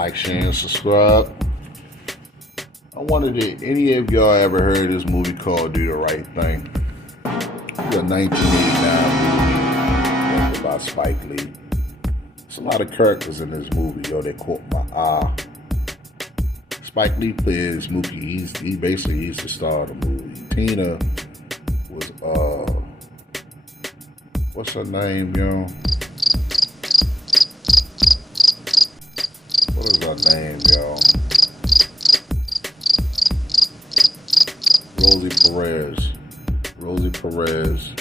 Like, share, and subscribe. I wondered if any of y'all ever heard of this movie called Do the Right Thing. It's a 1989 movie by Spike Lee. There's a lot of characters in this movie, yo, that caught my eye. Spike Lee plays Mookie. He's the star of the movie. Tina was what's her name, yo? What is her name, yo? Rosie Perez.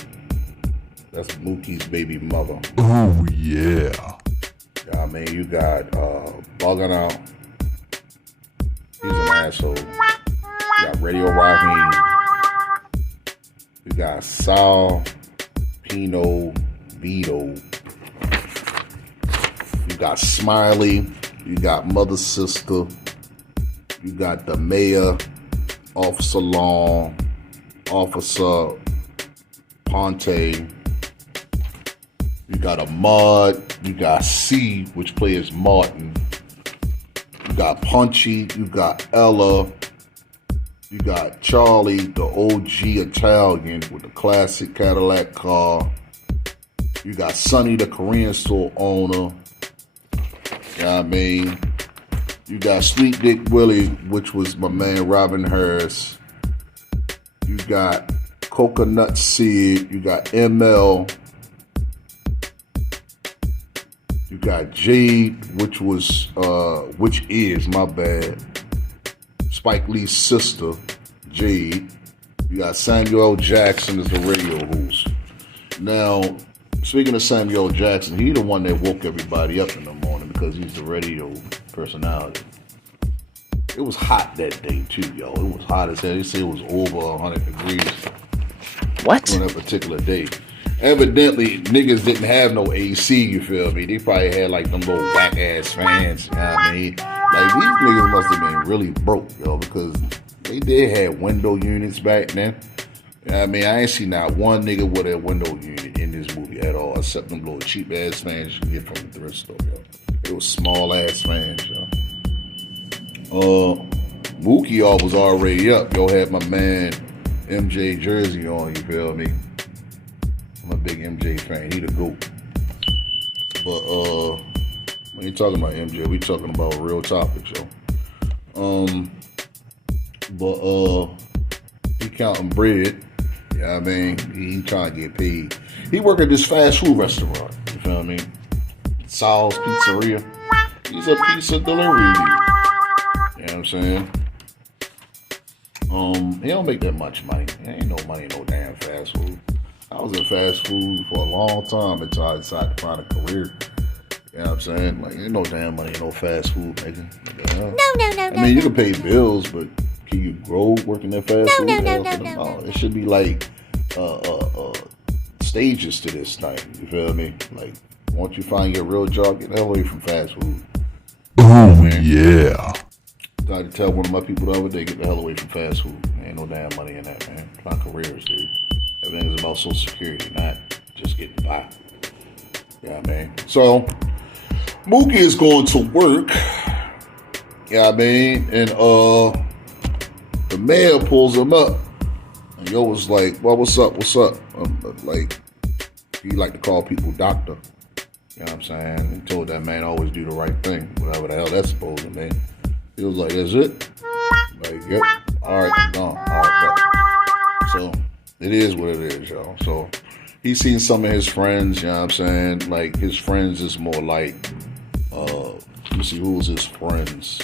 That's Mookie's baby mother. Oh yeah. I mean, you got Bugging Out. He's an asshole. You got Radio Raheem. You got Sal Pino Vito. You got Smiley. You got Mother Sister. You got the Mayor, Officer Long, Officer Ponte. You got Ahmad. You got C, which plays Martin. You got Punchy. You got Ella. You got Charlie, the OG Italian with the classic Cadillac car. You got Sonny, the Korean store owner. You know what I mean? You got Sweet Dick Willie, which was my man Robin Harris. You got Coconut Sid. You got ML. You got Jade, which is my bad, Spike Lee's sister, Jade. You got Samuel Jackson as the radio host. Now, speaking of Samuel Jackson, he the one that woke everybody up in the morning because he's the radio personality. It was hot that day too, yo. It was hot as hell. They say it was over 100 degrees. What? On that particular day. Evidently, niggas didn't have no AC, you feel me? They probably had like them little whack ass fans, you know what I mean? Like, these niggas must have been really broke, yo, because they did have window units back then. You know what I mean? I ain't seen not one nigga with a window unit in this movie at all, except them little cheap ass fans you can get from the thrift store, yo. It was small ass fans, yo. Mookie was already up, yo, had my man MJ jersey on, you feel me? I'm a big MJ fan. He the GOAT. But we ain't talking about MJ. We talking about real topics, yo. He counting bread. You know what I mean? He trying to get paid. He work at this fast food restaurant. You feel me? Sal's Pizzeria. He's a pizza delivery. You know what I'm saying? He don't make that much money. There ain't no money in no damn fast food. I was in fast food for a long time until I decided to find a career. You know what I'm saying? Like, ain't no damn money in no fast food making. No. I mean, you can pay bills, but can you grow working at fast food? No. It should be like stages to this thing. You feel me? Like, once you find your real job, get the hell away from fast food. Oh yeah. I tried to tell one of my people the other day, get the hell away from fast food. Ain't no damn money in that, man. Find careers, dude. Everything is about Social Security, not just getting by. You know what I mean? So, Mookie is going to work. You know what I mean? And the mayor pulls him up. And yo was like, well, what's up? Like, he like to call people doctor. You know what I'm saying? He told that man always do the right thing. Whatever the hell that's supposed to mean. He was like, that's it? Like, yep. Alright, I'm gone. Alright, so it is what it is, y'all. So he's seen some of his friends, you know what I'm saying? Like, his friends is more like, let me see, who's his friends?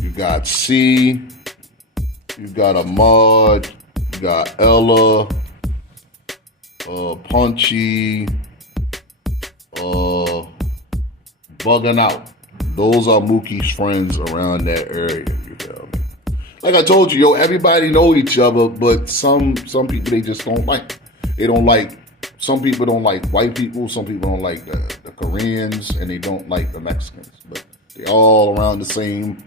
You got C, you got Ahmad, you got Ella, Punchy, Bugging Out. Those are Mookie's friends around that area, you feel me? Like I told you, yo, everybody know each other, but some people they just don't like. They don't like, some people don't like white people, some people don't like the Koreans, and they don't like the Mexicans. But they all around the same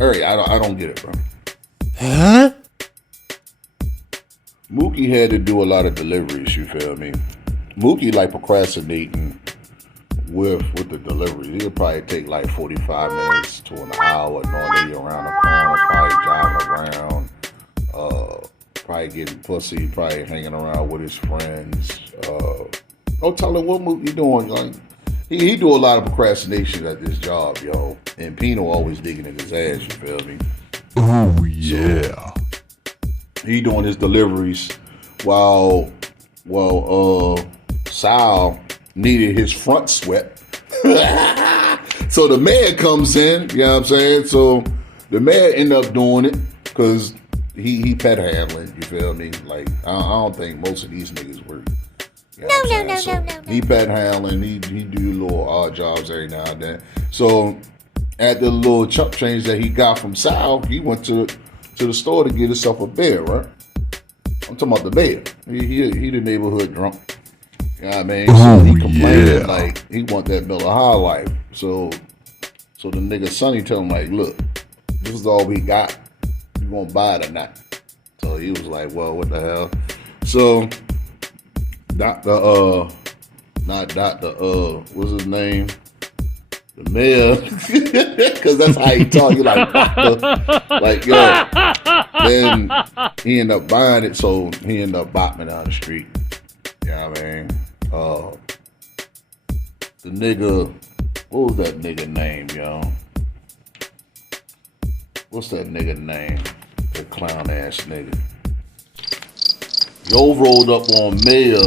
area. I don't get it, bro. Huh? Mookie had to do a lot of deliveries, you feel me? Mookie like procrastinating with the delivery. It'll probably take like 45 minutes to an hour, knowing you around the corner, probably driving around, probably getting pussy, probably hanging around with his friends. No telling what movie you doing. Like, he do a lot of procrastination at this job, yo. And Pino always digging in his ass, you feel me? Oh, yeah. He doing his deliveries while Sal needed his front swept. So the man comes in, you know what I'm saying? So the man end up doing it because he pet handling, you feel me? Like, I don't think most of these niggas work. You know no. He pet handling, he do little odd jobs every now and then. So at the little chump change that he got from Sal, he went to the store to get himself a beer, right? I'm talking about the beer. He the neighborhood drunk. You know what I mean? So he complaining like he want that Miller High Life. So the nigga Sonny tell him like, look, this is all we got. You gonna buy it or not? So he was like, well, what the hell? So what's his name? The mayor, because that's how he talk. You like, doctor, like, yo. Then he ended up buying it, so he ended up bopping down the street. You know what I mean? The nigga, what was that nigga name, yo? What's that nigga name? The clown ass nigga. Yo rolled up on Mayor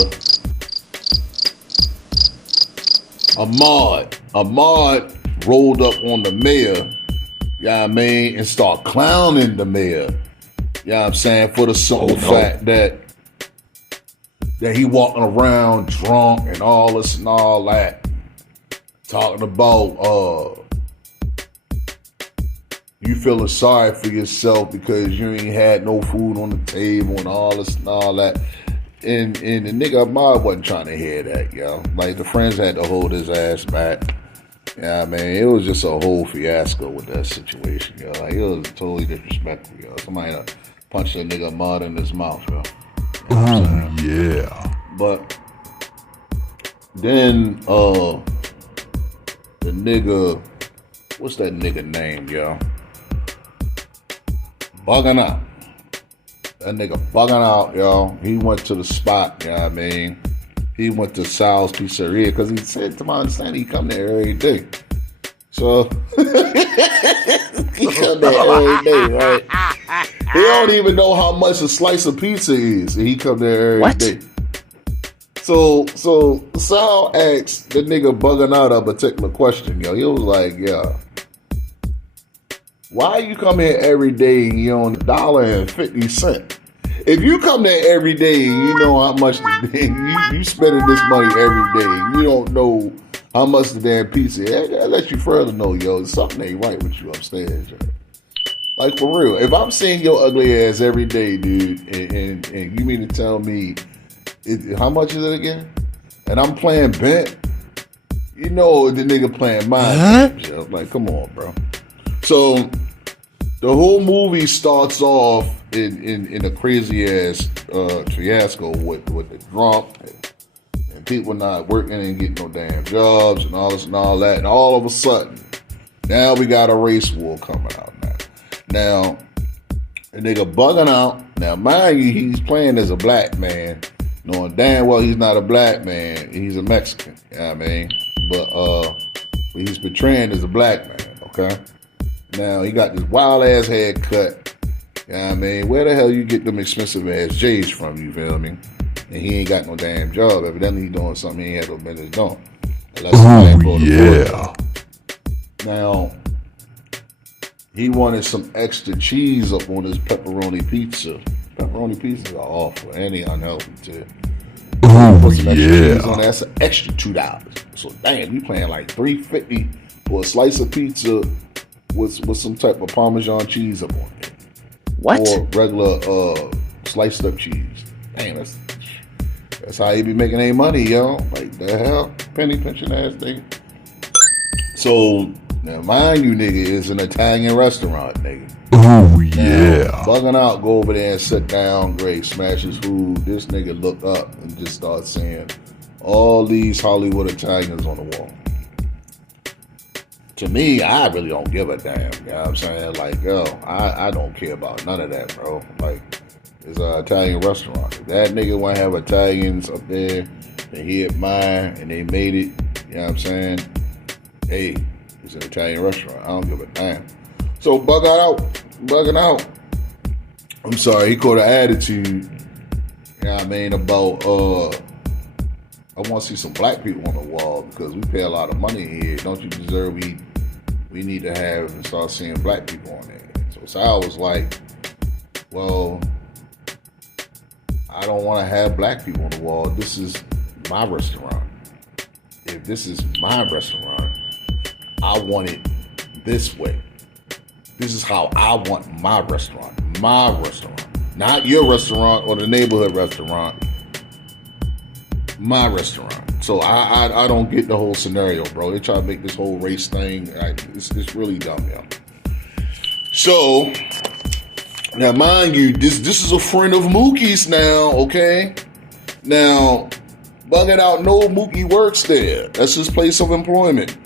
Ahmad rolled up on the mayor, you know what I mean, and start clowning the mayor. You know what I'm saying? For the simple fact that he walking around drunk and all this and all that. Talking about you feeling sorry for yourself because you ain't had no food on the table and all this and all that. And the nigga Ahmad wasn't trying to hear that, yo. Like, the friends had to hold his ass back. Yeah, man, it was just a whole fiasco with that situation, yo. Like, it was totally disrespectful, yo. Somebody punched that nigga Ahmad in his mouth, yo. You know yeah. But then the nigga, what's that nigga name, yo? Bugging out. That nigga bugging out, yo. He went to the spot, you know what I mean? He went to Sal's Pizzeria because he said, to my understanding, he come there every day. So, he come there every day, right? He don't even know how much a slice of pizza is. And he come there every day. So Sal asked the nigga bugging out a particular question, yo. He was like, yeah, why you come here every day and you on $1.50? If you come there every day and you know how much you spending this money every day, you don't know how much the damn pizza is, that lets you further know, yo, something ain't right with you upstairs, yo. Like, for real. If I'm seeing your ugly ass every day, dude, and you mean to tell me, how much is it again? And I'm playing bent, you know the nigga playing mind games, yo. Like, come on, bro. So the whole movie starts off in a crazy ass fiasco with the drunk and people not working and getting no damn jobs and all this and all that. And all of a sudden, now we got a race war coming out now. Now, the nigga bugging out. Now, mind you, he's playing as a black man, knowing damn well he's not a black man. He's a Mexican, you know what I mean? But he's portraying as a black man, okay? Now, he got this wild-ass haircut. You know what I mean? Where the hell you get them expensive-ass J's from, you feel me? And he ain't got no damn job. Evidently, he doing something he ain't had no business doing. Yeah. Now, he wanted some extra cheese up on his pepperoni pizza. Pepperoni pizzas are awful, and they unhealthy, too. Put some extra cheese on that's an extra $2. So, damn, you paying like $3.50 for a slice of pizza with some type of Parmesan cheese up on it. What? Or regular sliced up cheese. Damn, that's how you be making any money, yo. Like, the hell? Penny pinching ass thing. So, now mind you, nigga, it's an Italian restaurant, nigga. Oh, yeah. Now, bugging out, go over there and sit down, great, smash his food. This nigga look up and just start saying all these Hollywood Italians on the wall. to me, I really don't give a damn. You know what I'm saying? Like, yo, I don't care about none of that, bro. Like, it's an Italian restaurant. If that nigga want to have Italians up there, and he admire, and they made it, you know what I'm saying? Hey, it's an Italian restaurant. I don't give a damn. So, bugging out. I'm sorry, he caught an attitude, you know what I mean, about, I want to see some black people on the wall because we pay a lot of money here. Don't you deserve we need to have and start seeing black people on there. So Sal was like, well, I don't want to have black people on the wall. This is my restaurant. If this is my restaurant, I want it this way. This is how I want my restaurant. My restaurant. Not your restaurant or the neighborhood restaurant. My restaurant. So I don't get the whole scenario, bro. They try to make this whole race thing. It's really dumb, yo. So now, mind you, this is a friend of Mookie's now, okay? Now, bugging out, no, Mookie works there. That's his place of employment.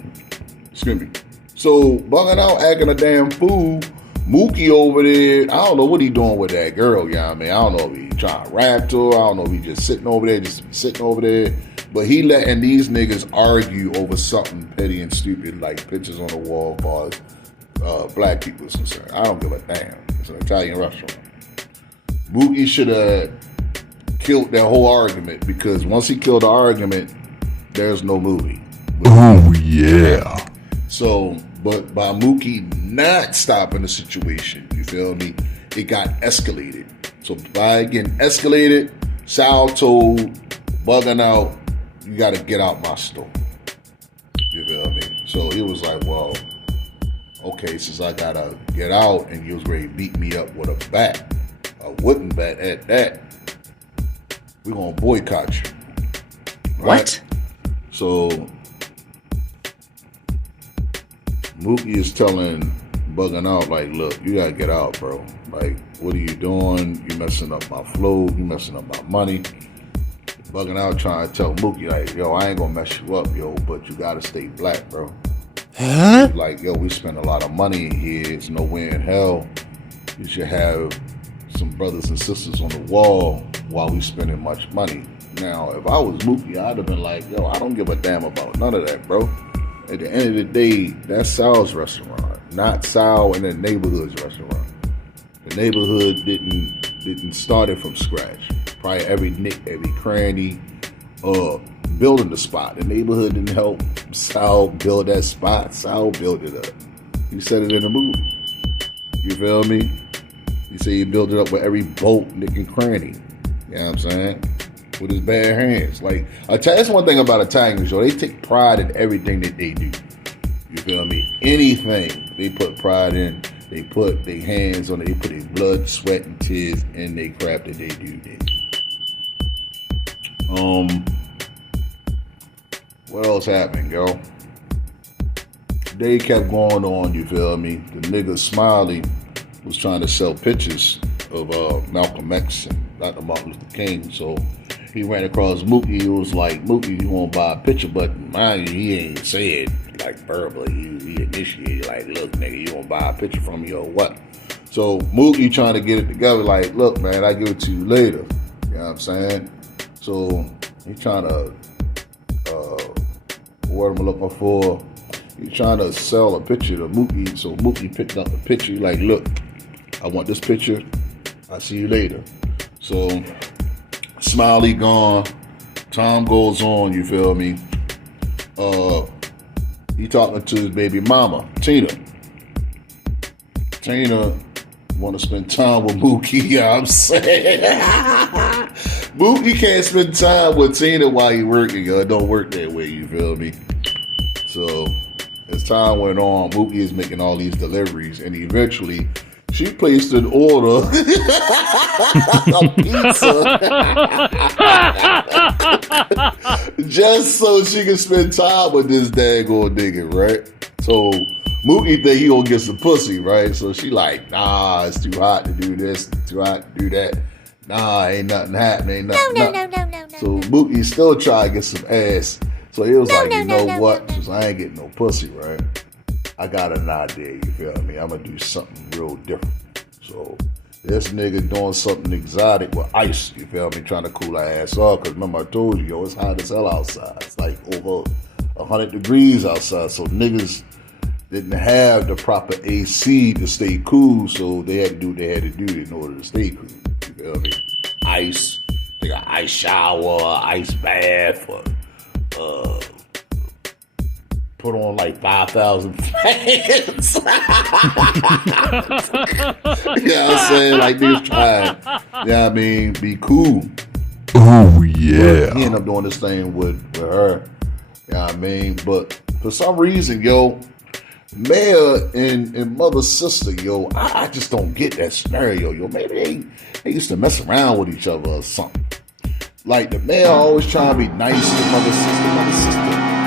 Excuse me. So bugging out, acting a damn fool. Mookie over there, I don't know what he doing with that girl, you know what I mean? I don't know if he trying to rap to her. I don't know if he just sitting over there. But he letting these niggas argue over something petty and stupid like pictures on the wall for black people is concerned. I don't give a damn. It's an Italian restaurant. Mookie should have killed that whole argument because once he killed the argument, there's no movie. Oh, yeah. So, but by Mookie not stopping the situation, you feel me? It got escalated. So by getting escalated, Sal told bugging out, you got to get out my store. You feel me? So he was like, well, okay, since I got to get out and you was ready to beat me up with a bat, a wooden bat at that, we're going to boycott you. Right? What? So Mookie is telling bugging out, like, look, you got to get out, bro. Like, what are you doing? You messing up my flow. You messing up my money. Bugging out trying to tell Mookie, like, yo, I ain't gonna mess you up, yo, but you gotta stay black, bro. Huh? Like, yo, we spend a lot of money here. It's nowhere in hell you should have some brothers and sisters on the wall while we spending much money. Now, if I was Mookie, I'd have been like, yo, I don't give a damn about none of that, bro. At the end of the day, that's Sal's restaurant, not Sal and the neighborhood's restaurant. The neighborhood didn't start it from scratch. Probably every nick, every cranny, building the spot. The neighborhood didn't help Sal build that spot. Sal built it up. He said it in the movie. You feel me? He said he built it up with every bolt, nick, and cranny. You know what I'm saying? With his bare hands. Like, that's one thing about Italians, yo. They take pride in everything that they do. You feel me? Anything they put pride in. They put their hands on it. They put their blood, sweat, and tears in their crap that they do. What else happened, yo? They kept going on, you feel me? The nigga Smiley was trying to sell pictures of Malcolm X and Dr. Martin Luther King. So he ran across Mookie. He was like, Mookie, you want to buy a picture? But mind you, he ain't said like verbally. He initiated like, look, nigga, you want to buy a picture from me or what? So Mookie trying to get it together like, look, man, I'll give it to you later. You know what I'm saying? So he trying to, what am I looking for? He trying to sell a picture to Mookie. So Mookie picked up the picture. He like, look, I want this picture. I'll see you later. So Smiley gone. Time goes on, you feel me? He talking to his baby mama, Tina. Tina want to spend time with Mookie, you know what I'm saying? Mookie can't spend time with Tina while he working, yo. It don't work that way, you feel me? So as time went on, Mookie is making all these deliveries, and eventually she placed an order of pizza just so she can spend time with this daggone nigga, right? So Mookie think he gonna get some pussy, right? So she like, nah, it's too hot to do this, too hot to do that. Nah, ain't nothing happening, ain't nothing. No. So Mookie still try to get some ass. So he was like, you know what? I ain't getting no pussy, right? I got an idea, you feel me? I'm gonna do something real different. So this nigga doing something exotic with ice, you feel me? Trying to cool our ass off. Cause remember I told you, yo, it's hot as hell outside. It's like over 100 degrees outside. So niggas didn't have the proper AC to stay cool. So they had to do what they had to do in order to stay cool. You feel me? Ice. They got ice shower, ice bath, put on like 5,000 fans. You know what I'm saying? Like niggas trying, you know what I mean, be cool. Oh But he yeah. ended up doing this thing with her. You know what I mean? But for some reason, yo, Maya and Mother's sister, yo, I just don't get that scenario, yo. Maybe they used to mess around with each other or something. Like the Maya always trying to be nice to Mother's sister. Mother's sister,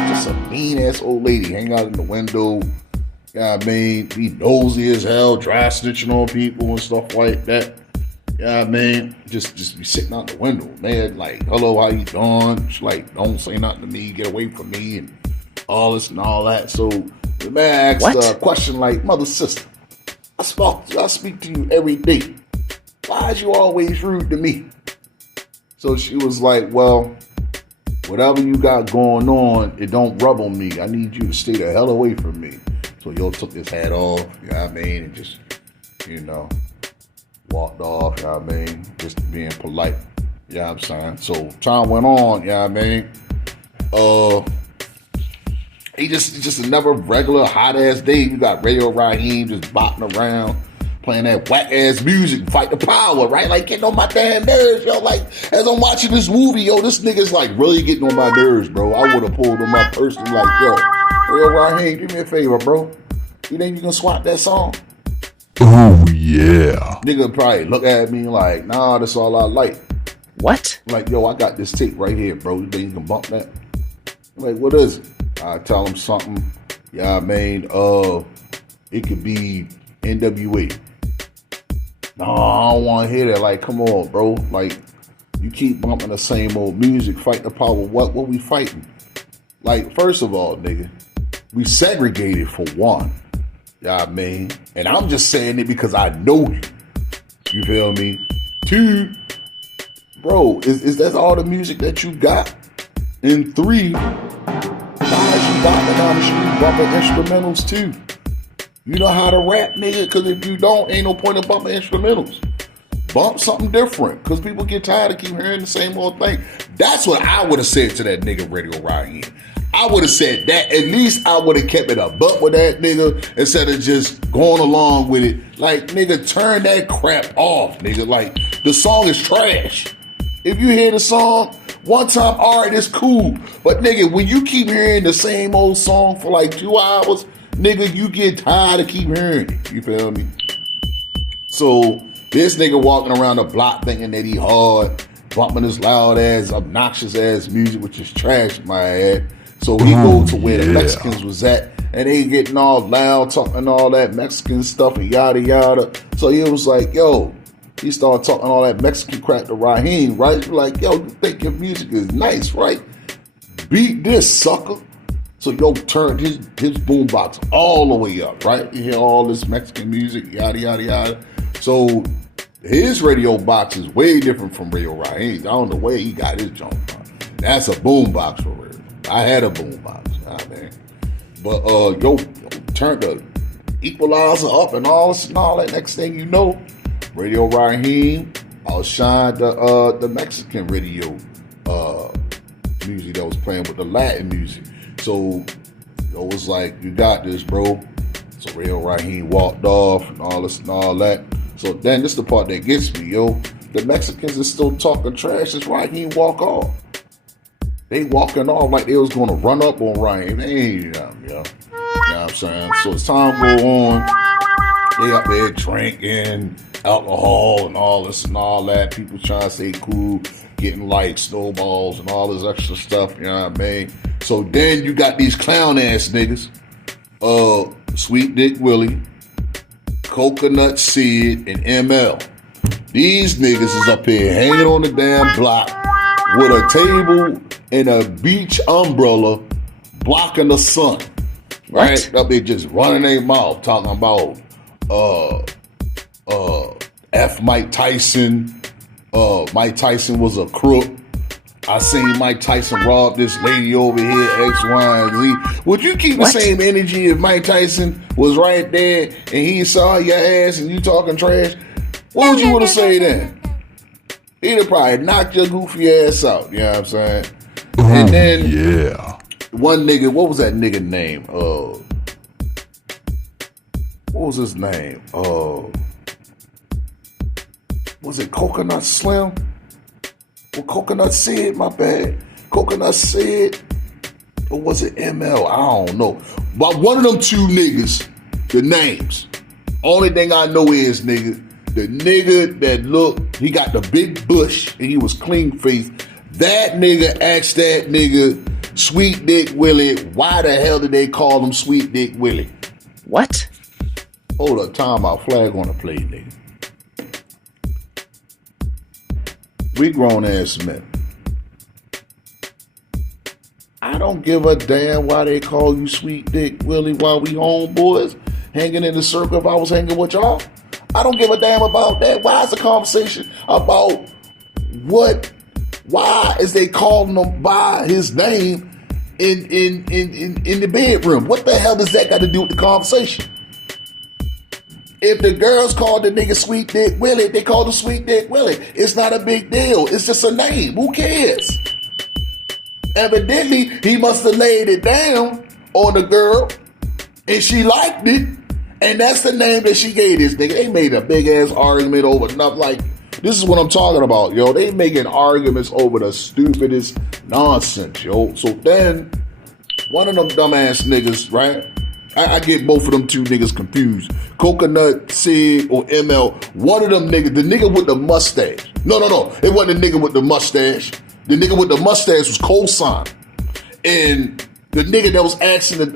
just a mean ass old lady, hang out in the window. You know what I mean? Be nosy as hell, dry snitching on people and stuff like that. You know what I mean? Just be sitting out the window. Man, like, hello, how you doing? She's like, don't say nothing to me, get away from me, and all this and all that. So the man asked a question like, mother, sister, I speak to you every day. Why is you always rude to me? So she was like, well, whatever you got going on, it don't rub on me. I need you to stay the hell away from me. So yo took his hat off, you know what I mean, and just, you know, walked off, you know what I mean, just being polite, you know what I'm saying. So time went on, you know what I mean. He just another regular hot ass day. You got Radio Raheem just bopping around, playing that whack ass music, fight the power, right? Like getting on my damn nerves, yo. Like as I'm watching this movie, yo, this nigga's like really getting on my nerves, bro. I would have pulled him up personally, like, yo, Radio Raheem, do me a favor, bro. You think you can swap that song? Oh yeah. Nigga probably look at me like, nah, that's all I like. What? Like, yo, I got this tape right here, bro. You think you can bump that? I'm like, what is it? I tell him something. Yeah, I mean, it could be NWA. No, I don't want to hear that. Like, come on, bro. Like, you keep bumping the same old music. Fight the power. What we fighting? Like, first of all, nigga, we segregated for one. Yeah, I mean, and I'm just saying it because I know you. You feel me? Two, bro, is that all the music that you got? And three, why is you bopping down the street bumping instrumentals too? You know how to rap, nigga, because if you don't, ain't no point in bumping instrumentals. Bump something different, because people get tired of keep hearing the same old thing. That's what I would have said to that nigga Radio Raheem. I would have said that. At least I would have kept it a buck with that nigga instead of just going along with it. Like, nigga, turn that crap off, nigga. Like, the song is trash. If you hear the song one time, all right, it's cool. But, nigga, when you keep hearing the same old song for like 2 hours, nigga, you get tired of keep hearing it. You feel me? So, this nigga walking around the block thinking that he hard, bumping this loud ass, obnoxious ass music, which is trash in my head. So he go to where the Mexicans was at, and they getting all loud, talking all that Mexican stuff and yada yada. So he was like, yo, he started talking all that Mexican crap to Raheem, right? Like, yo, you think your music is nice, right? Beat this, sucker. So yo turned his boombox all the way up, right? You hear all this Mexican music, yada yada yada. So his radio box is way different from Radio Raheem's. I don't know where he got his junk from. That's a boombox for real. I had a boombox, you know what I mean? But yo turned the equalizer up and all this and all that. Next thing you know, Radio Raheem outshined the Mexican radio music that was playing with the Latin music. So it was like, you got this, bro. So Radio Raheem walked off and all this and all that. So then this is the part that gets me, yo. The Mexicans is still talking trash as Raheem walk off. They walking off like they was going to run up on Raheem. They ain't nothing, yo. You know what I'm saying? So as time go on, they up there drinking alcohol and all this and all that. People trying to stay cool, getting like snowballs and all this extra stuff, you know what I mean? So then you got these clown ass niggas, Sweet Dick Willie, Coconut Sid, and ML. These niggas is up here hanging on the damn block with a table and a beach umbrella blocking the sun. right? What? Up there just running their mouth talking about F Mike Tyson. Mike Tyson was a crook. I seen Mike Tyson rob this lady over here, X, Y, and Z. Would you keep What? the same energy if Mike Tyson was right there and he saw your ass and you talking trash? What would you want to say then? He'd have probably knocked your goofy ass out. You know what I'm saying? And then Yeah. one nigga, what was that nigga name? What was his name? Was it Coconut Slim? Well, Coconut Sid, my bad. Coconut Sid, or was it ML? I don't know. But one of them two niggas, the names. Only thing I know is, nigga, the nigga that looked, he got the big bush and he was clean faced. That nigga asked that nigga, Sweet Dick Willie, why the hell did they call him Sweet Dick Willie? What? Hold up, time out, flag on the plate, nigga. We grown ass men. I don't give a damn why they call you Sweet Dick Willie while we homeboys hanging in the circle if I was hanging with y'all. I don't give a damn about that. Why is the conversation about why is they calling him by his name in the bedroom? What the hell does that got to do with the conversation? If the girls called the nigga Sweet Dick Willie, they called him Sweet Dick Willie. It's not a big deal. It's just a name. Who cares? Evidently, he must have laid it down on the girl, and she liked it, and that's the name that she gave this nigga. They made a big ass argument over nothing. Like, this is what I'm talking about, yo. They making arguments over the stupidest nonsense, yo. So then, one of them dumbass niggas, right? I get both of them two niggas confused. Coconut Sid or ML. One of them niggas, the nigga with the mustache. No. It wasn't the nigga with the mustache. The nigga with the mustache was Cosign. And the nigga that was asking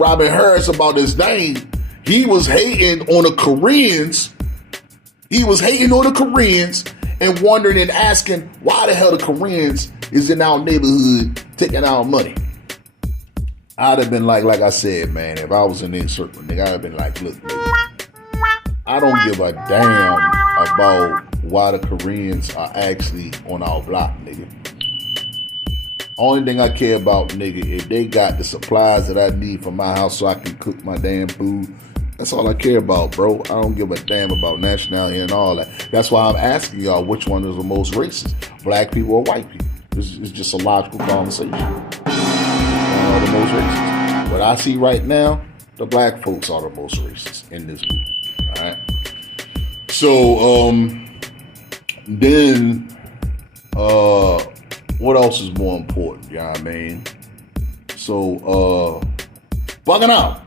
Robin Harris about his name, he was hating on the Koreans. He was hating on the Koreans and wondering and asking why the hell the Koreans is in our neighborhood taking our money. I'd have been like I said, man, if I was in this circle, nigga, I'd have been like, look, nigga, I don't give a damn about why the Koreans are actually on our block, nigga. Only thing I care about, nigga, if they got the supplies that I need for my house so I can cook my damn food, that's all I care about, bro. I don't give a damn about nationality and all that. That's why I'm asking y'all which one is the most racist, black people or white people. It's just a logical conversation. Are the most racist. What I see right now, the black folks are the most racist in this movie. All right. So then what else is more important? You know what I mean? So bugging out.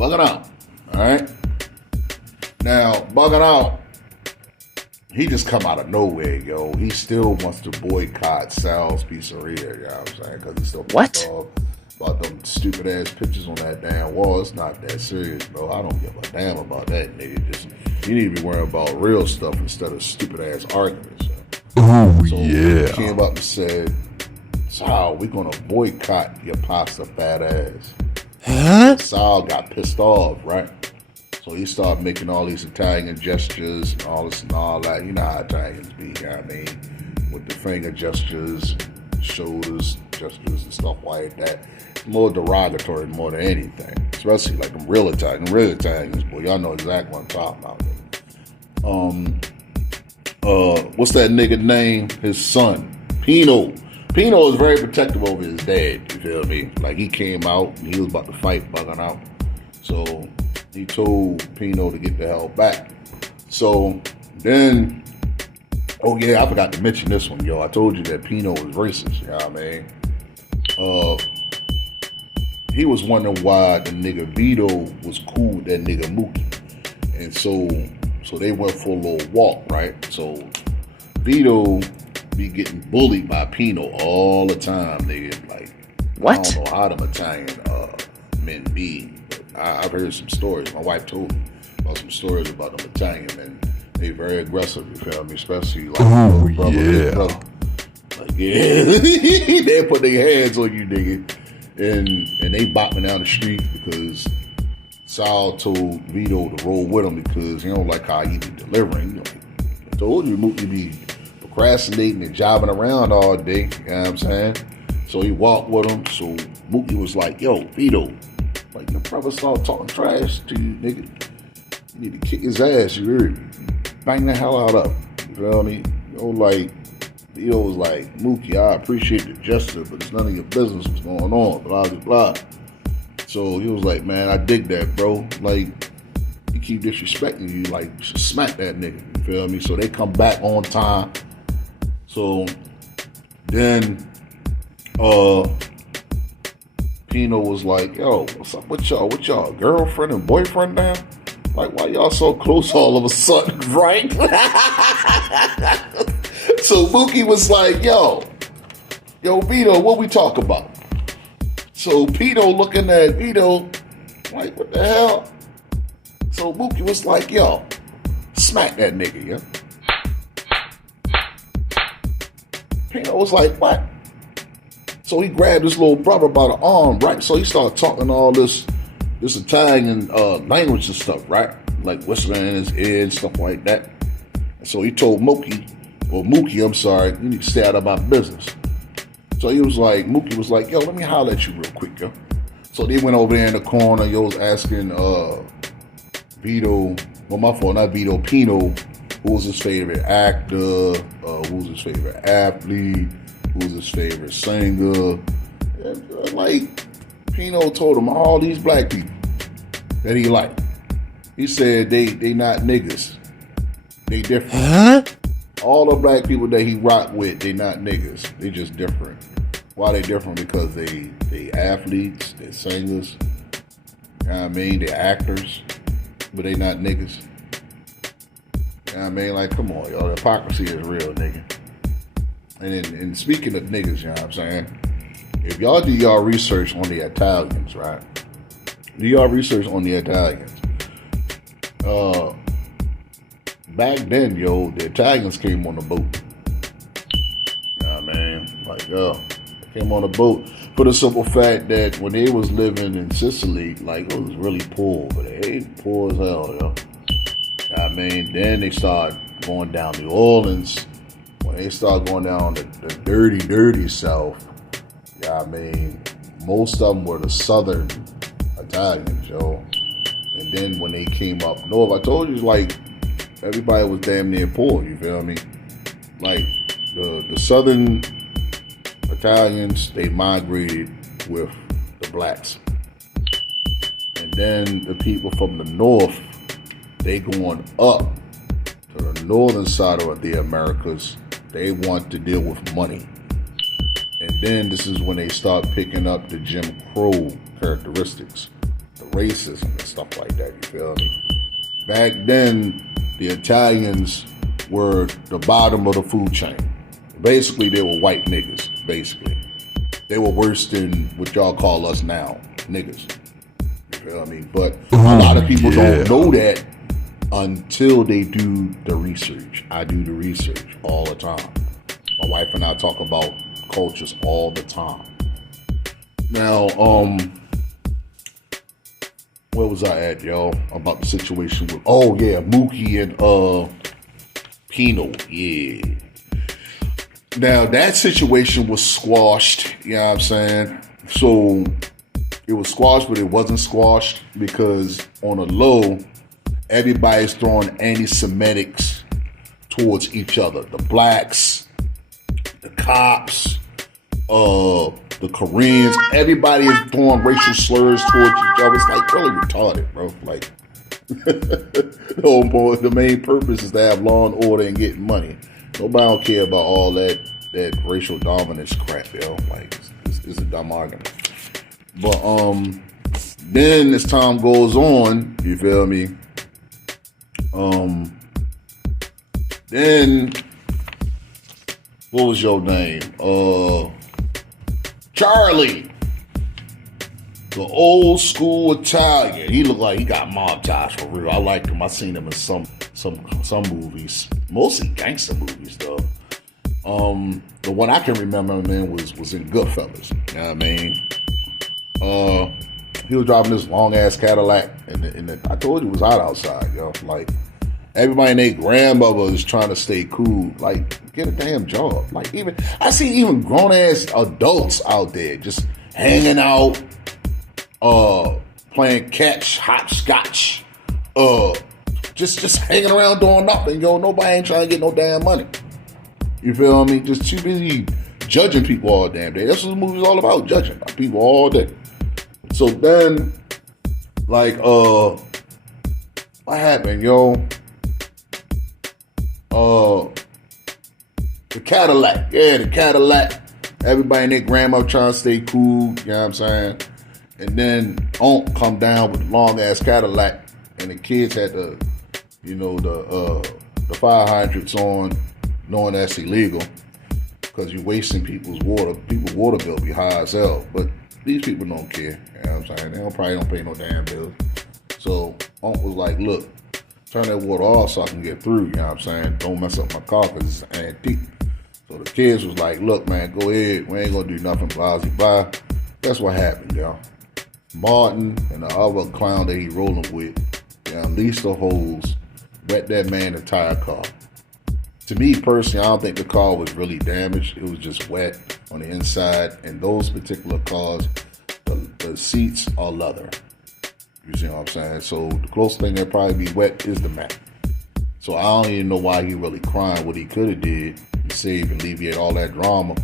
All right. Now bugging out. He just come out of nowhere, yo. He still wants to boycott Sal's Pizzeria, you know what I'm saying? Because he's still pissed off about them stupid ass pictures on that damn wall. It's not that serious, bro. I don't give a damn about that, nigga. Just, you need to be worrying about real stuff instead of stupid ass arguments. Oh, so yeah. he came up and said, Sal, we're gonna boycott your pasta fat ass. Huh? Sal got pissed off, right? So he started making all these Italian gestures and all this and all that. You know how Italians be, you know what I mean? With the finger gestures, shoulders gestures and stuff like that. It's more derogatory more than anything. Especially like them real Italians, boy. Y'all know exactly what I'm talking about. What's that nigga name? His son, Pino. Pino is very protective over his dad, you feel me? Like he came out and he was about to fight bugging out. So he told Pino to get the hell back. So then, oh yeah, I forgot to mention this one, yo. I told you that Pino was racist, you know what I mean? He was wondering why the nigga Vito was cool with that nigga Mookie. And so they went for a little walk, right? So Vito be getting bullied by Pino all the time, nigga. Like, What? I don't know how them Italian men be. I've heard some stories. My wife told me about some stories about them Italian men. They very aggressive, you feel me? Especially like Oh, brother, yeah. brother. Like, yeah, Yeah, they put their hands on you, nigga, and they bopping down the street because Sal told Vito to roll with him because he don't like how he be delivering. You know, I told you, Mookie be procrastinating and jobbing around all day. You know what I'm saying? So he walked with him. So Mookie was like, "Yo, Vito, like your brother started talking trash to you, nigga. You need to kick his ass. You heard me? Bang the hell out of him." You know what I mean? You know, like. Vito was like, "Mookie, I appreciate the gesture, but it's none of your business what's going on, blah, blah, blah." So he was like, "Man, I dig that, bro. Like, you keep disrespecting you, like, you should smack that nigga." You feel me? So they come back on time. So then Pino was like, "Yo, what's up with y'all? What y'all, girlfriend and boyfriend now? Like, why y'all so close all of a sudden, right?" So Mookie was like, yo, Vito, what we talk about? So Pino looking at Vito, like, what the hell? So Mookie was like, yo, smack that nigga, yeah? Pino was like, what? So he grabbed his little brother by the arm, right? So he started talking all this Italian language and stuff, right? Like whistling in his ear and stuff like that. And so he told Mookie, I'm sorry, you need to stay out of my business. So Mookie was like, yo, let me holler at you real quick, yo. So they went over there in the corner, yo was asking Vito, well, my fault, not Vito, Pino, who was his favorite actor, who was his favorite athlete, who was his favorite singer. And, like, Pino told him all these black people that he liked. He said they not niggas. They different. Huh? All the black people that he rock with, they not niggas. They just different. Why they different? Because they athletes, they singers, you know what I mean? They actors, but they not niggas. You know what I mean? Like, come on, y'all. The hypocrisy is real, nigga. And speaking of niggas, you know what I'm saying? If y'all do y'all research on the Italians, right? Do y'all research on the Italians. Back then, yo, the Italians came on the boat. You know what I mean? Like, they came on the boat for the simple fact that when they was living in Sicily, like, it was really poor, but they poor as hell, yo. You know what I mean? Then they started going down New Orleans. When they started going down the dirty, dirty South, you know what I mean? Most of them were the Southern Italians, yo. And then when they came up north, I told you, like, everybody was damn near poor, you feel me? Like, the Southern Italians, they migrated with the blacks. And then the people from the north, they going up to the northern side of the Americas, they want to deal with money. And then this is when they start picking up the Jim Crow characteristics, the racism and stuff like that, you feel me? Back then, the Italians were the bottom of the food chain. Basically, they were white niggas, basically. They were worse than what y'all call us now, niggas. You feel me? But a lot of people don't know that until they do the research. I do the research all the time. My wife and I talk about cultures all the time. Now, where was I at, y'all? About the situation with, Mookie and Pino, yeah. Now, that situation was squashed, you know what I'm saying? So, it was squashed, but it wasn't squashed because on a low, everybody's throwing anti-Semitics towards each other. The blacks, the cops, the Koreans, everybody is throwing racial slurs towards each other. It's like really retarded, bro. Like, the main purpose is to have law and order and get money. Nobody don't care about all that racial dominance crap, yo. Like, it's a dumb argument. But then as time goes on, you feel me? Then what was your name? Charlie, the old school Italian. He looked like he got mob ties for real. I liked him. I seen him in some movies, mostly gangster movies though. The one I can remember him in was in Goodfellas. You know what I mean? He was driving this long ass Cadillac, and I told you it was hot outside, yo. Like everybody and their grandmother is trying to stay cool. Like, get a damn job. Like I see even grown ass adults out there just hanging out, playing catch, hopscotch, just hanging around doing nothing, yo. Nobody ain't trying to get no damn money. You feel me? Just too busy judging people all damn day. That's what the movie's all about, judging people all day. So then, like, what happened, yo? The Cadillac. Yeah, the Cadillac. Everybody and their grandma trying to stay cool, you know what I'm saying? And then Unc come down with a long ass Cadillac, and the kids had the fire hydrants on, knowing that's illegal because you're wasting people's water. People's water bill be high as hell, but these people don't care. You know what I'm saying? They probably don't pay no damn bills. So Unc was like, look, turn that water off so I can get through. You know what I'm saying? Don't mess up my car because it's antique. So the kids was like, look, man, go ahead. We ain't going to do nothing, blah, blah. That's what happened, y'all. Martin and the other clown that he rolling with, unleashed the hose, wet that man's entire car. To me personally, I don't think the car was really damaged. It was just wet on the inside. And those particular cars, the seats are leather. You see what I'm saying? So the closest thing that probably be wet is the mat. So I don't even know why he really crying. What he could have did, he saved and alleviate all that drama,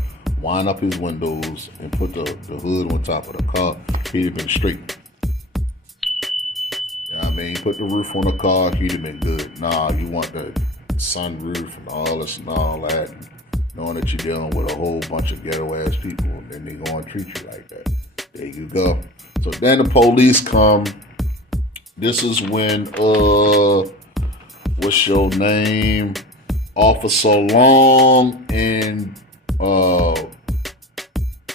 wind up his windows and put the hood on top of the car. He'd have been straight. You know what I mean? Put the roof on the car, he'd have been good. Nah, you want the sunroof and all this and all that, and knowing that you're dealing with a whole bunch of ghetto ass people, and then they gonna treat you like that. There you go. So then the police come. This is when what's your name? Officer Long and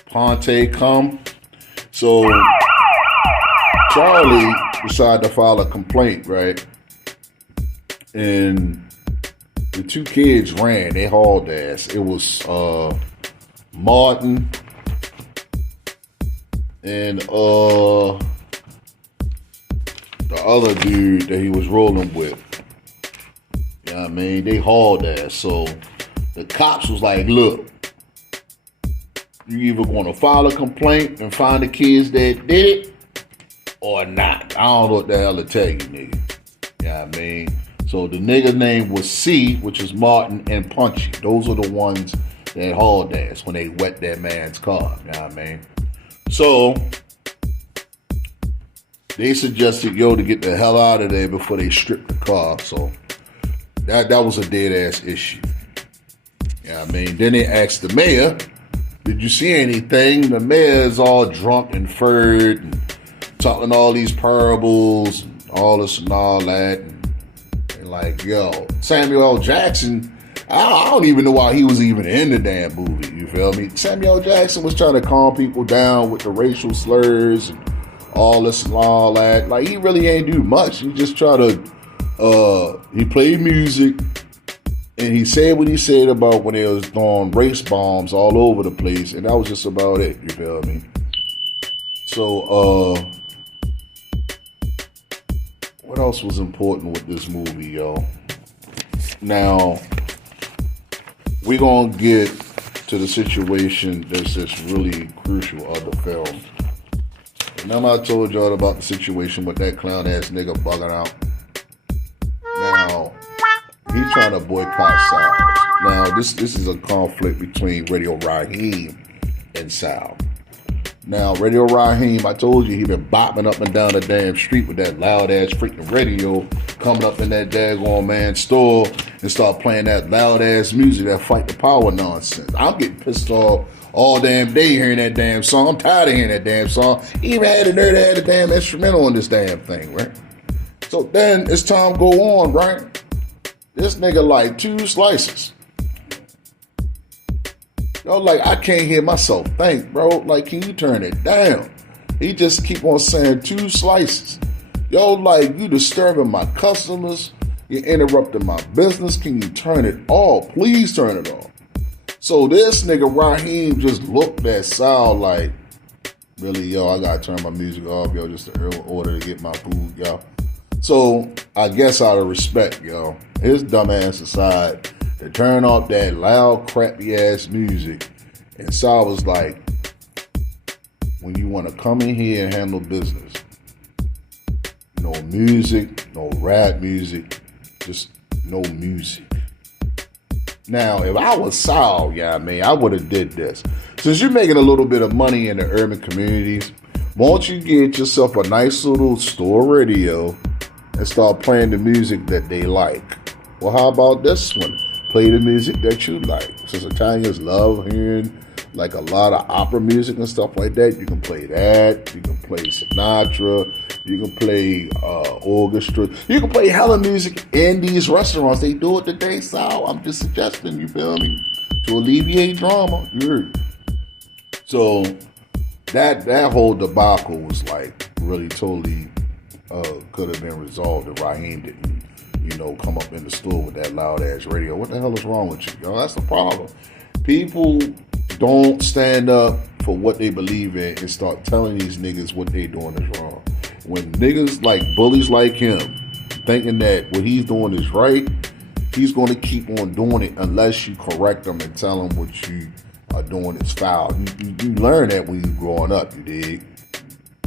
Ponte come. So Charlie decided to file a complaint, right? And the two kids ran. They hauled ass. It was Martin and the other dude that he was rolling with. You know what I mean? They hauled ass. So the cops was like, look, you either going to file a complaint and find the kids that did it or not. I don't know what the hell to tell you, nigga. You know what I mean? So the nigga's name was C, which is Martin, and Punchy. Those are the ones that hauled ass when they wet that man's car. You know what I mean? So they suggested, to get the hell out of there before they stripped the car. So that was a dead ass issue. You know what I mean? Then they asked the mayor, did you see anything? The mayor's all drunk and furred and talking all these parables and all this and all that. And like, yo, Samuel L. Jackson, I don't even know why he was even in the damn movie, you feel me? Samuel L. Jackson was trying to calm people down with the racial slurs and all this and all that. Like, he really ain't do much. He just tried to, he played music and he said what he said about when they was throwing race bombs all over the place, and that was just about it, you feel me? So, what else was important with this movie, yo? Now, we're going to get to the situation that's really crucial of the film. Remember I told y'all about the situation with that clown-ass nigga bugging out? Now, he's trying to boycott Sal. Now, this is a conflict between Radio Raheem and Sal. Now, Radio Raheem, I told you he been bopping up and down the damn street with that loud-ass freaking radio, coming up in that daggone man's store and start playing that loud-ass music, that fight the power nonsense. I'm getting pissed off all damn day hearing that damn song. I'm tired of hearing that damn song. He even had the nerve to have the damn instrumental on this damn thing, right? So then, as time go on, right, this nigga like 2 slices. Yo, like, I can't hear myself think, bro. Like, can you turn it down? He just keep on saying 2 slices. Yo, like, you disturbing my customers. You're interrupting my business. Can you turn it off? Please turn it off. So this nigga Raheem just looked at Sal like, really, yo, I gotta turn my music off, yo, just in order to get my food, yo. So I guess out of respect, yo, his dumb ass decided to turn off that loud, crappy ass music. And Sal was like, when you want to come in here and handle business, no music, no rap music, just no music. Now, if I was Sal, yeah, I would have did this. Since you're making a little bit of money in the urban communities, why don't you get yourself a nice little store radio and start playing the music that they like? Well, how about this one? Play the music that you like. Since Italians love hearing like a lot of opera music and stuff like that, you can play that. You can play Sinatra. You can play orchestra. You can play hella music in these restaurants. They do it today, Sal. I'm just suggesting, you feel me? To alleviate drama. You heard? So that whole debacle was like really totally could have been resolved if Raheem didn't, come up in the store with that loud ass radio. What the hell is wrong with you? Yo, that's the problem. People don't stand up for what they believe in and start telling these niggas what they doing is wrong. When niggas like bullies like him thinking that what he's doing is right, he's going to keep on doing it unless you correct him and tell him what you are doing is foul. You learn that when you're growing up, you dig?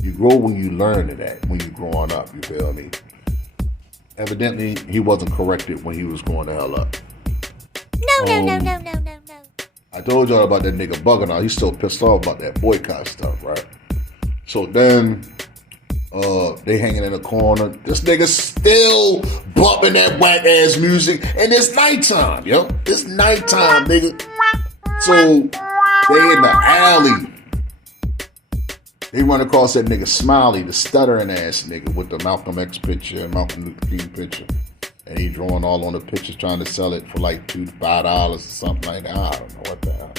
You grow when you learn that, when you're growing up, you feel me? Evidently, he wasn't corrected when he was growing the hell up. No. I told y'all about that nigga bugging out. He's still pissed off about that boycott stuff, right? So then, they hanging in the corner. This nigga still bumping that whack ass music, and it's nighttime, yo. It's nighttime, nigga. So they in the alley. They run across that nigga Smiley, the stuttering ass nigga with the Malcolm X picture and Malcolm Luther King picture. And he drawing all on the pictures trying to sell it for like $2 to $5 or something like that. I don't know what the hell.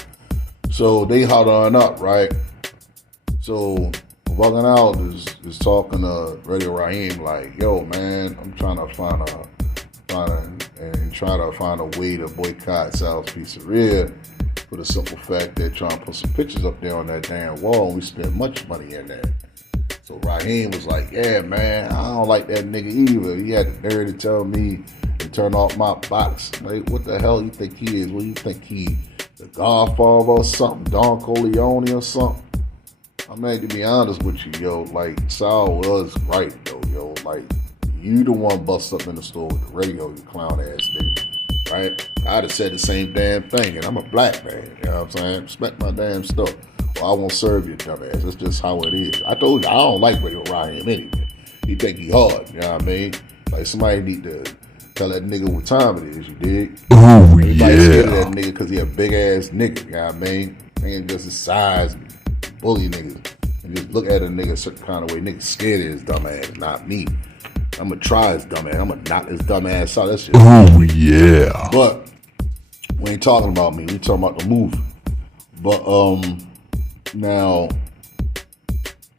So they huddling up, right? So Bugging Out is talking to Radio Raheem like, yo, man, I'm trying to find a way to boycott Sal's Pizzeria for the simple fact that trying to put some pictures up there on that damn wall and we spend much money in there. So Raheem was like, yeah, man, I don't like that nigga either. He had the nerve to tell me to turn off my box. Like, what the hell you think he is? What do you think he, the Godfather or something? Don Corleone or something? I mean, to be honest with you, yo, like, Sal was right, though, yo. Like, you the one bust up in the store with the radio, you clown ass nigga. Right? I'd have said the same damn thing, and I'm a black man, you know what I'm saying? Respect my damn stuff. Well, I won't serve you, dumbass. It's just how it is. I told you, I don't like Radio Raheem anyway. He think he hard, you know what I mean? Like, somebody need to tell that nigga what time it is, you dig? Oh, Everybody's scared of yeah. that nigga because he a big-ass nigga, you know what I mean? Ain't just his size, bully niggas. And just look at a nigga a certain kind of way. Nigga scared of his dumb ass, not me. I'm gonna try his dumb ass. I'm gonna knock his dumb ass out. That's just. Oh, yeah. But we ain't talking about me. We talking about the movie. But now,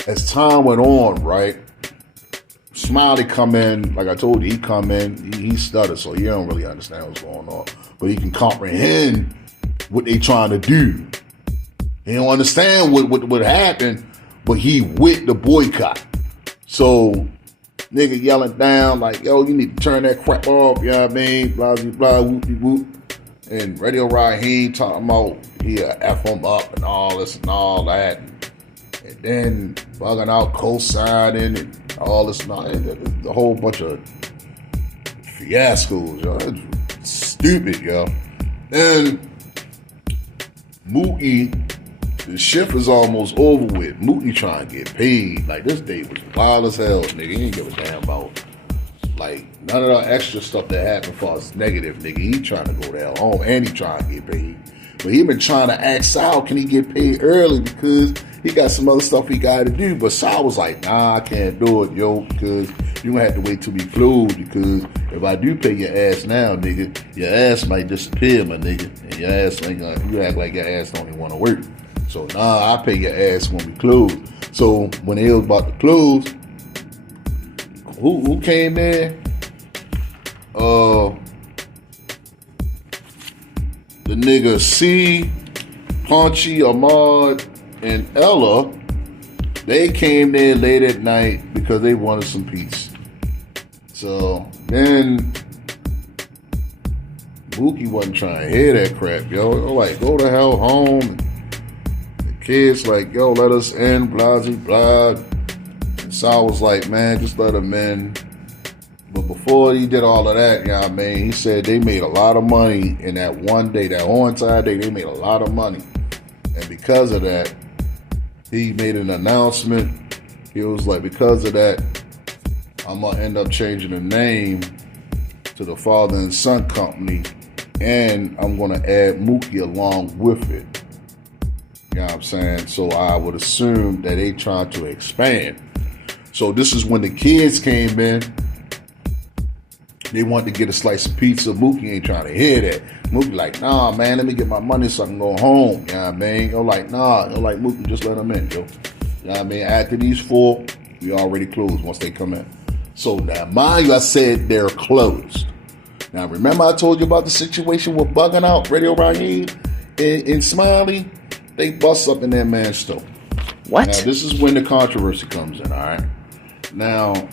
as time went on, right? Smiley come in, like I told you, he come in. He stuttered, so he don't really understand what's going on. But he can comprehend what they trying to do. He don't understand what happened, but he with the boycott. So. Nigga yelling down like, yo, you need to turn that crap off, you know what I mean? Blah, blah, blah, whoopie whoop. And Radio Raheem talking about he'll F him up and all this and all that. And then Bugging Out co-signing and all this and all that. The whole bunch of fiascos, yo. It's stupid, yo. Then Mookie, the shift is almost over with. Mookie trying to get paid. Like, this day was wild as hell, nigga. He didn't give a damn about, like, none of the extra stuff that happened for us negative, nigga. He trying to go down home, and he trying to get paid. But he been trying to ask Sal, can he get paid early? Because he got some other stuff he got to do. But Sal was like, nah, I can't do it, yo, because you going to have to wait till we close. Because if I do pay your ass now, nigga, your ass might disappear, my nigga. And your ass ain't gonna, you act like your ass don't even want to work. So, nah, I pay your ass when we close. So, when they was about to close, who came in? the nigga C, Punchy, Ahmad, and Ella, they came there late at night because they wanted some peace. So then Mookie wasn't trying to hear that crap, yo. Like, go the hell home. The kids like, yo, let us in, blah, blah. And Sal was like, man, just let them in. But before he did all of that, you know what I mean, he said they made a lot of money in that one day, that whole entire day, they made a lot of money. And because of that, he made an announcement. He was like, because of that, I'm going to end up changing the name to the Father and Son Company, and I'm going to add Mookie along with it. You know what I'm saying? So I would assume that they trying to expand. So this is when the kids came in. They wanted to get a slice of pizza. Mookie ain't trying to hear that. Mookie like, nah, man, let me get my money so I can go home. You know what I mean? Yo, like, nah. Yo, like, Mookie, just let them in, yo. You know what I mean? After these 4, we already closed once they come in. So now, mind you, I said they're closed. Now, remember I told you about the situation with Bugging Out, Radio Raheem, in Smiley? They bust up in that man's store. What? Now, this is when the controversy comes in, all right? Now,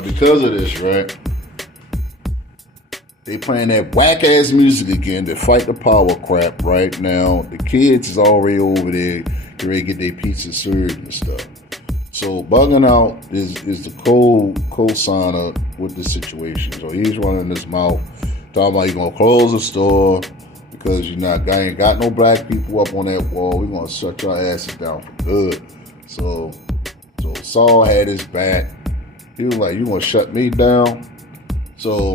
because of this, right, they playing that whack-ass music again to fight the power crap right now. The kids is already over there, getting ready to get their pizza served and stuff. So Bugging Out is the co-signer with the situation. So he's running his mouth, talking about he's going to close the store because I ain't got no black people up on that wall. We're going to shut your asses down for good. So Saul had his back. He was like, you going to shut me down? So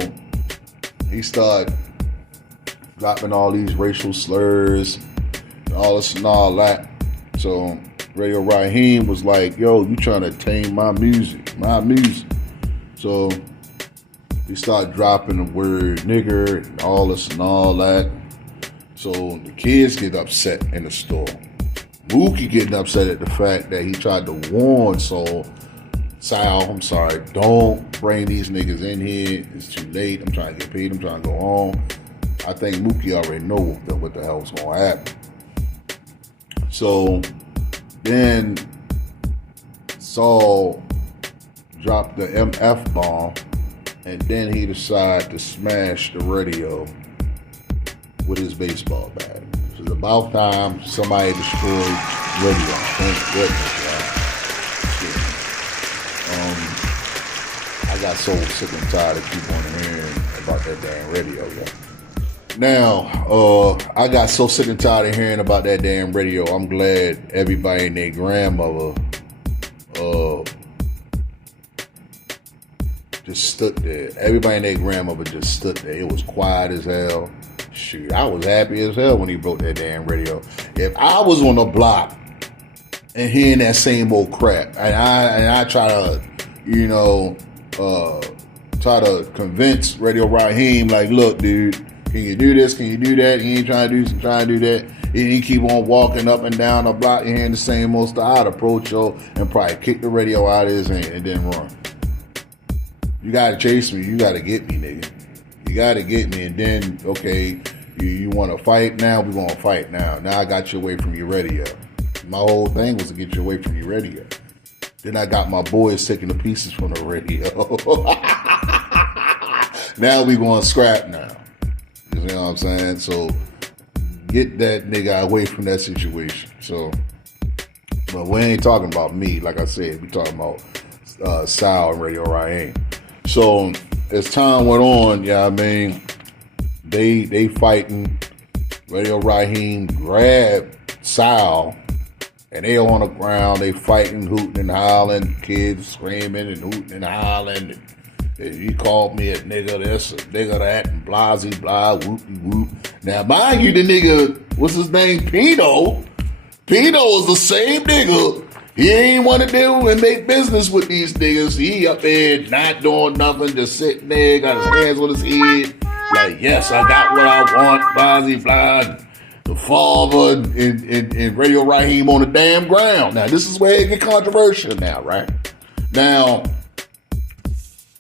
he started dropping all these racial slurs and all this and all that. So Radio Raheem was like, yo, you trying to tame my music. So he started dropping the word nigger and all this and all that. So the kids get upset in the store. Mookie getting upset at the fact that he tried to warn Sal, I'm sorry, don't bring these niggas in here. It's too late. I'm trying to get paid. I'm trying to go home. I think Mookie already know what the hell's going to happen. So then Saul dropped the MF bomb, and then he decided to smash the radio with his baseball bat. It was about time somebody destroyed radio. Thank goodness, I got so sick and tired of keep on hearing about that damn radio. Now, I got so sick and tired of hearing about that damn radio. I'm glad everybody and their grandmother just stood there. Everybody and their grandmother just stood there. It was quiet as hell. Shoot, I was happy as hell when he broke that damn radio. If I was on the block and hearing that same old crap, and I try to, try to convince Radio Raheem, like, look, dude, can you do this? Can you do that? He ain't trying to do that. And he keep on walking up and down the block and hearing the same old stuff. I'd approach yo and probably kick the radio out of his hand and then run. You gotta chase me. You gotta get me, nigga. You gotta get me. And then, okay, you want to fight now? We're gonna fight now. Now I got you away from your radio. My whole thing was to get you away from your radio. Then I got my boys taking the pieces from the radio. Now we going scrap now. You know what I'm saying? So get that nigga away from that situation. So, but we ain't talking about me. Like I said, we talking about Sal and Radio Raheem. So as time went on, they fighting. Radio Raheem grabbed Sal, and they on the ground. They fighting, hooting and hollering, kids screaming and hooting and hollering. And he called me a nigga this, a nigga that, and blasey blah, whoopty whoop. Now, mind you, the nigga, what's his name? Pino. Pino is the same nigga. He ain't want to deal and make business with these niggas. He up there not doing nothing, just sitting there, got his hands on his head. Like, yes, I got what I want, blasey blah. The father and Radio Raheem on the damn ground. Now, this is where it get controversial now, right? Now,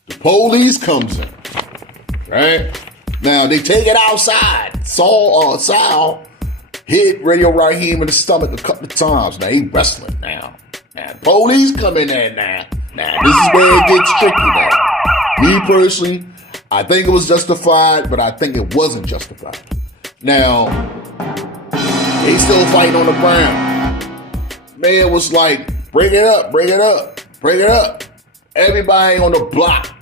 the police comes in, right? Now they take it outside. Sal hit Radio Raheem in the stomach a couple of times. Now he wrestling now. Now police come in there now. Now this is where it gets tricky now. Me personally, I think it was justified, but I think it wasn't justified. Now, they still fighting on the ground. Man was like, break it up, break it up, break it up. Everybody on the block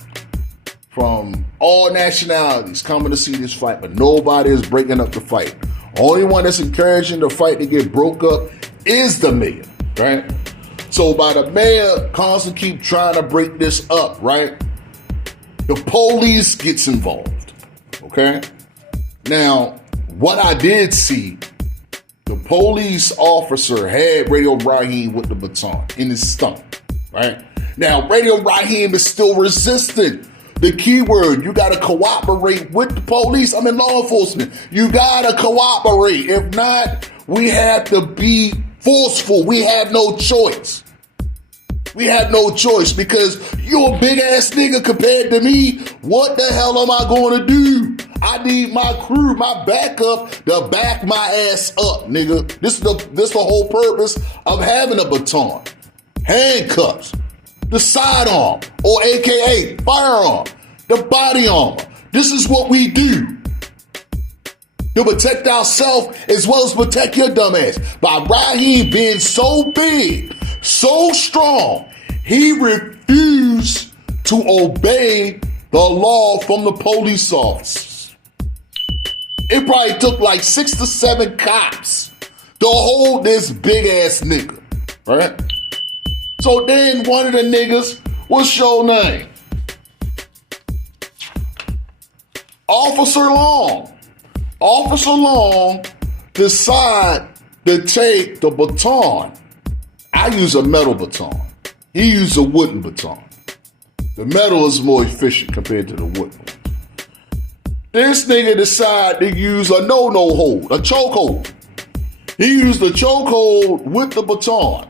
from all nationalities coming to see this fight, but nobody is breaking up the fight. Only one that's encouraging the fight to get broke up is the mayor, right? So by the mayor constantly keep trying to break this up, right? The police gets involved, okay? Now, what I did see, the police officer had Radio Raheem with the baton in his stomach, right? Now, Radio Raheem is still resistant. The key word, you gotta cooperate with the police. I'm in law enforcement. You gotta cooperate. If not, we have to be forceful. We have no choice. We have no choice because you're a big ass nigga compared to me. What the hell am I going to do? I need my crew, my backup to back my ass up, nigga. This is the whole purpose of having a baton. Handcuffs, the sidearm, or AKA firearm, the body armor. This is what we do to protect ourselves as well as protect your dumb ass. By Raheem being so big, so strong, he refused to obey the law from the police officers. It probably took like 6 to 7 cops to hold this big ass nigga, right? So then one of the niggas, what's your name? Officer Long. Officer Long decide to take the baton. I use a metal baton. He used a wooden baton. The metal is more efficient compared to the wooden. This nigga decided to use a no-no hold, a chokehold. He used the chokehold with the baton.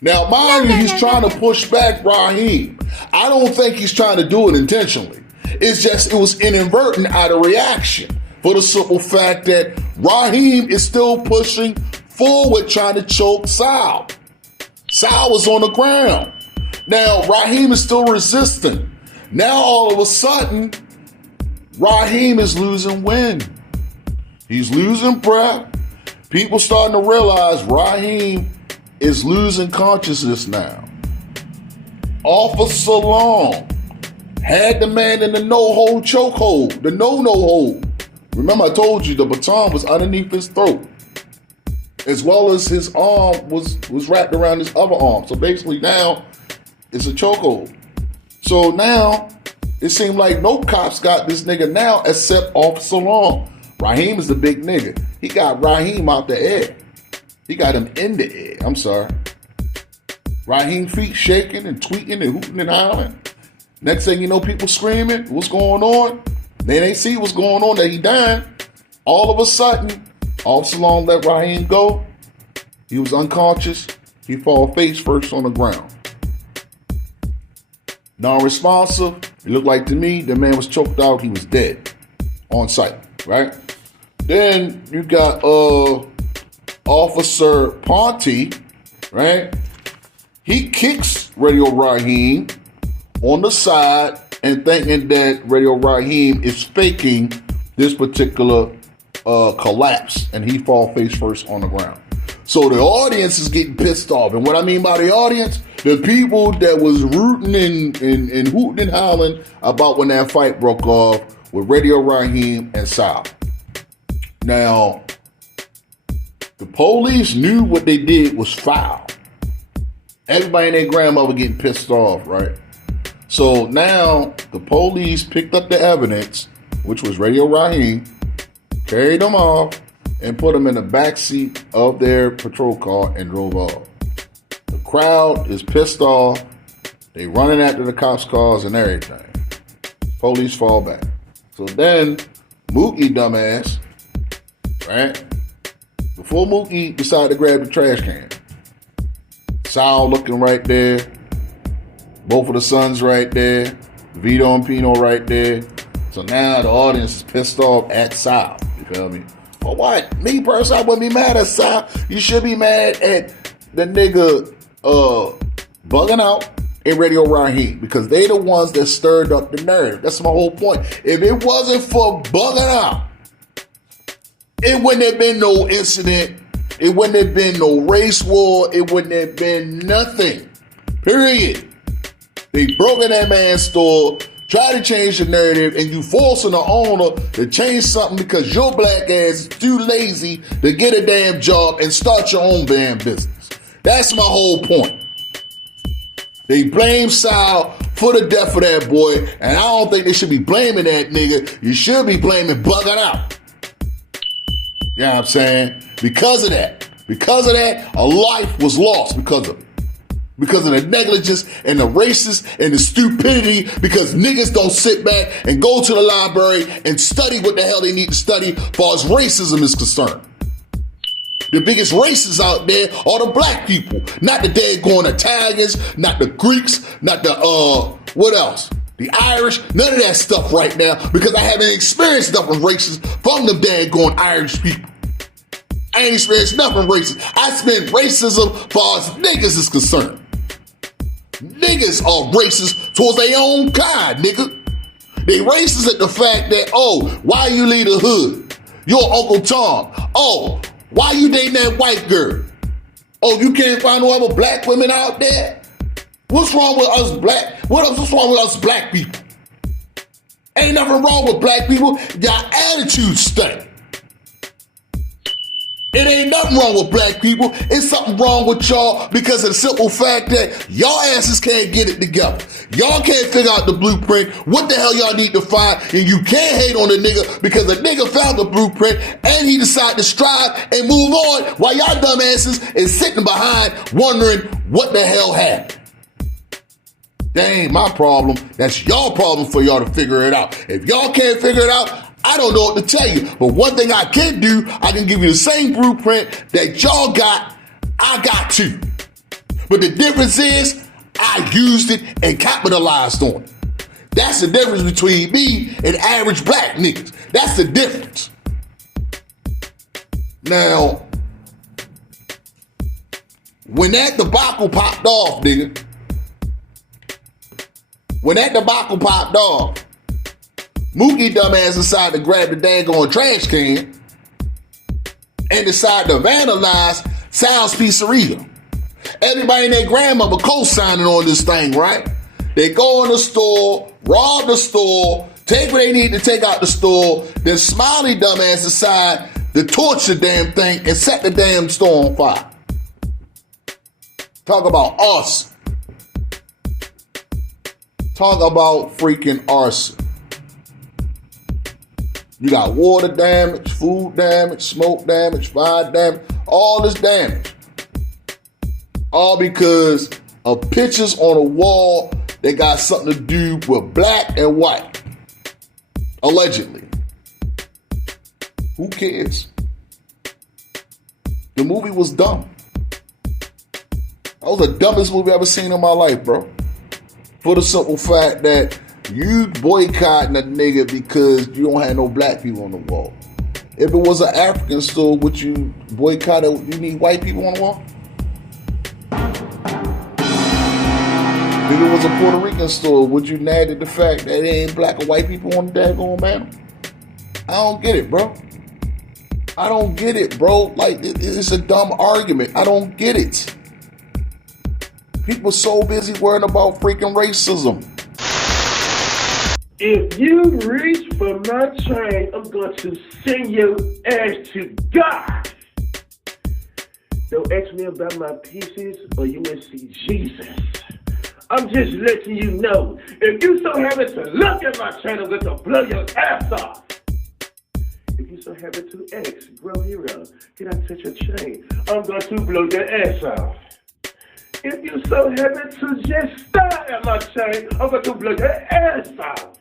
Now, mind you, he's trying to push back Raheem. I don't think he's trying to do it intentionally. It's just, it was inadvertent out of reaction for the simple fact that Raheem is still pushing forward trying to choke Sal. Sal was on the ground. Now, Raheem is still resisting. Now, all of a sudden, Raheem is losing wind. He's losing breath. People starting to realize Raheem is losing consciousness now. Officer Long had the man in the no-hold chokehold, the no-no hold. Remember, I told you the baton was underneath his throat, as well as his arm was wrapped around his other arm. So basically now, it's a chokehold. So now, it seemed like no cops got this nigga now except Officer Long. Raheem is the big nigga. He got Raheem out the air. He got him in the air. I'm sorry. Raheem feet shaking and tweeting and hooting and hollering. Next thing you know, people screaming, what's going on? They ain't see what's going on, that he dying. All of a sudden, Officer Long let Raheem go. He was unconscious. He fall face first on the ground. Non-responsive. It looked like to me the man was choked out. He was dead on sight, right? Then you got Officer Ponte, right? He kicks Radio Raheem on the side and thinking that Radio Raheem is faking this particular collapse, and he fall face first on the ground. So the audience is getting pissed off. And what I mean by the audience, the people that was rooting and hooting and howling about when that fight broke off with Radio Raheem and Sal. Now, the police knew what they did was foul. Everybody and their grandmother getting pissed off, right? So now the police picked up the evidence, which was Radio Raheem, carried them off, and put them in the back seat of their patrol car and drove off. The crowd is pissed off. They running after the cops' cars and everything. Police fall back. So then Mookie, dumbass, right? Before Mookie decided to grab the trash can, Sal looking right there. Both of the sons right there. Vito and Pino right there. So now the audience is pissed off at Sal. You feel me? For what? Me personally, I wouldn't be mad at Sal. You should be mad at the nigga bugging out and Radio Raheem because they the ones that stirred up the narrative. That's my whole point. If it wasn't for bugging out, it wouldn't have been no incident. It wouldn't have been no race war. It wouldn't have been nothing. Period. They broke in that man's store, tried to change the narrative, and you forcing the owner to change something because your black ass is too lazy to get a damn job and start your own damn business. That's my whole point. They blame Sal for the death of that boy, and I don't think they should be blaming that nigga. You should be blaming bugging out. You know what I'm saying? Because of that, a life was lost because of it. Because of the negligence and the racist and the stupidity, because niggas don't sit back and go to the library and study what the hell they need to study as far as racism is concerned. The biggest racists out there are the black people, not the daggone Italians, not the Greeks, not the, what else? The Irish, none of that stuff right now, because I haven't experienced nothing racist from them daggone Irish people. I ain't experienced nothing racist. I spent racism as far as niggas is concerned. Niggas are racist towards their own kind, nigga. They racist at the fact that, oh, why you leave the hood? You're Uncle Tom. Oh, why you dating that white girl? Oh, you can't find no other black women out there? What's wrong with us black? What's wrong with us black people? Ain't nothing wrong with black people. Your attitude stink. It ain't nothing wrong with black people. It's something wrong with y'all because of the simple fact that y'all asses can't get it together. Y'all can't figure out the blueprint. What the hell y'all need to find? And you can't hate on the nigga because the nigga found the blueprint and he decided to strive and move on while y'all dumbasses is sitting behind wondering what the hell happened. That ain't my problem. That's y'all problem for y'all to figure it out. If y'all can't figure it out, I don't know what to tell you. But one thing I can do, I can give you the same blueprint that y'all got, I got too. But the difference is, I used it and capitalized on it. That's the difference between me and average black niggas. That's the difference. Now, when that debacle popped off, nigga, Mookie dumbass decided to grab the daggone trash can and decided to vandalize Sal's Pizzeria. Everybody and their grandmother co-signing on this thing, right? They go in the store, rob the store, take what they need to take out the store, then Smiley dumbass decide to torch the damn thing and set the damn store on fire. Talk about arson. Talk about freaking arson. You got water damage, food damage, smoke damage, fire damage, all this damage. All because of pictures on a wall that got something to do with black and white. Allegedly. Who cares? The movie was dumb. That was the dumbest movie I've ever seen in my life, bro. For the simple fact that you boycotting a nigga because you don't have no black people on the wall. If it was an African store, would you boycott it? You need white people on the wall? If it was a Puerto Rican store, would you nag at the fact that it ain't black or white people on the daggone banner? I don't get it, bro. I don't get it, bro. Like, it's a dumb argument. I don't get it. People so busy worrying about freaking racism. If you reach for my chain, I'm going to send your ass to God. Don't ask me about my pieces or you will see Jesus. I'm just letting you know, if you so happen to look at my chain, I'm going to blow your ass off. If you so happen to ask, Grow Hero, can I touch your chain? I'm going to blow your ass off. If you so happen to just stare at my chain, I'm going to blow your ass off.